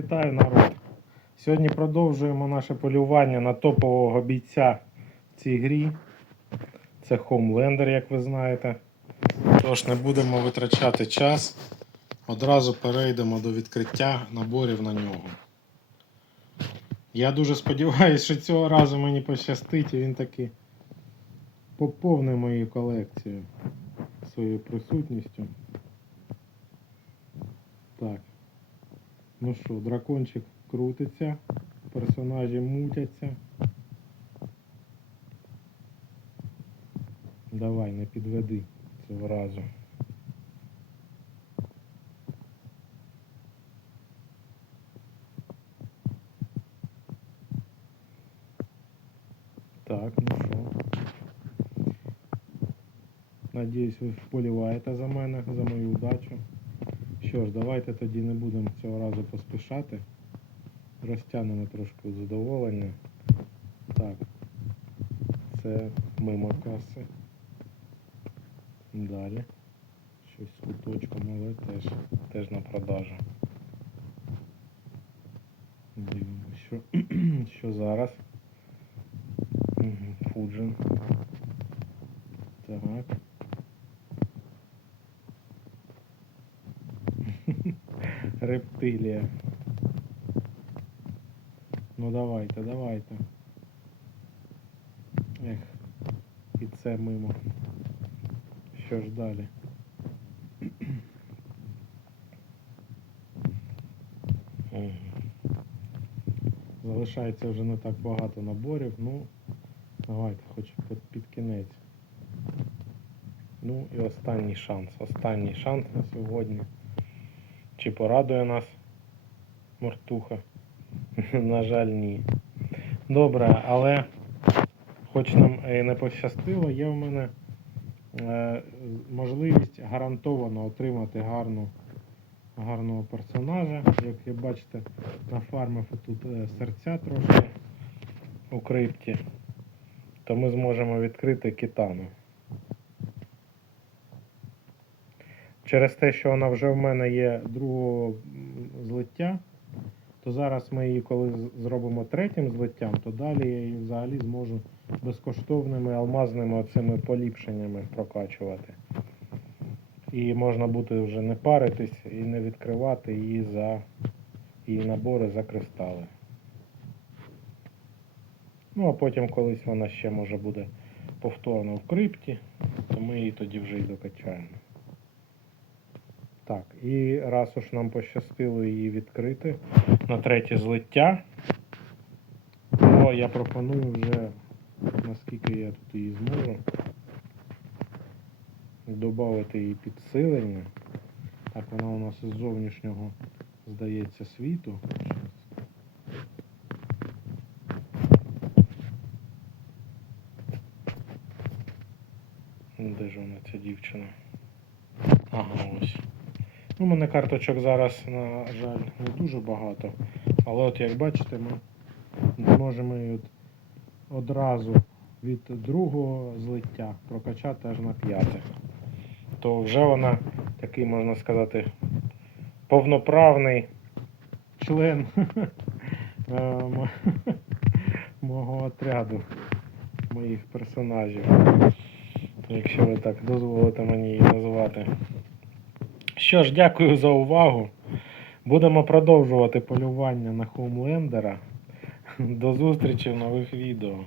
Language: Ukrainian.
Вітаю народ! Сьогодні продовжуємо наше полювання на топового бійця в цій грі. Це Homelander, як ви знаєте. Тож не будемо витрачати час. Одразу перейдемо до відкриття наборів на нього. Я дуже сподіваюся, що цього разу мені пощастить і він таки поповнить мою колекцію своєю присутністю. Так. Ну що, дракончик крутиться, персонажі мутяться. Давай, не підведи цього разу. Так, ну що. Надіюсь, ви вболіваєте за мене, за мою удачу. Що ж, давайте тоді не будемо цього разу поспішати. Розтягнемо трошки задоволення. Так. Це мимо каси. Далі. Щось з куточком, але теж, теж на продажу. Дивимося, що, що зараз. Фуджин. Так. Рептилія. Ну давайте, давайте. Ех, і це мимо. Що ж далі? Залишається вже не так багато наборів, ну давайте хоч під, під кінець. Ну і останній шанс. Останній шанс на сьогодні. Чи порадує нас мортуха? На жаль, ні. Добре, але хоч нам і не пощастило, є в мене е, можливість гарантовано отримати гарну, гарного персонажа. Як ви бачите, нафармив тут е, серця трошки у крипті, то ми зможемо відкрити китану. Через те, що вона вже в мене є другого злиття, то зараз ми її, коли зробимо третім злиттям, то далі я її взагалі зможу безкоштовними алмазними оцими поліпшеннями прокачувати. І можна буде вже не паритись і не відкривати її за її набори за кристали. Ну а потім колись вона ще може буде повторно в крипті, то ми її тоді вже і докачаємо. Так, і раз уж нам пощастило її відкрити на третє злиття, то я пропоную вже, наскільки я тут її зможу, додати її підсилення. Так, вона у нас із зовнішнього, здається, світу. Де ж вона ця дівчина? Ага, ось. Ну, у мене карточок зараз, на жаль, не дуже багато. Але от як бачите, ми можемо от одразу від другого злиття прокачати аж на п'яте. То вже вона такий, можна сказати, повноправний член е, мого отряду моїх персонажів. Якщо ви так дозволите мені її назвати. Що ж, дякую за увагу. Будемо продовжувати полювання на Хоумлендера. До зустрічі в нових відео.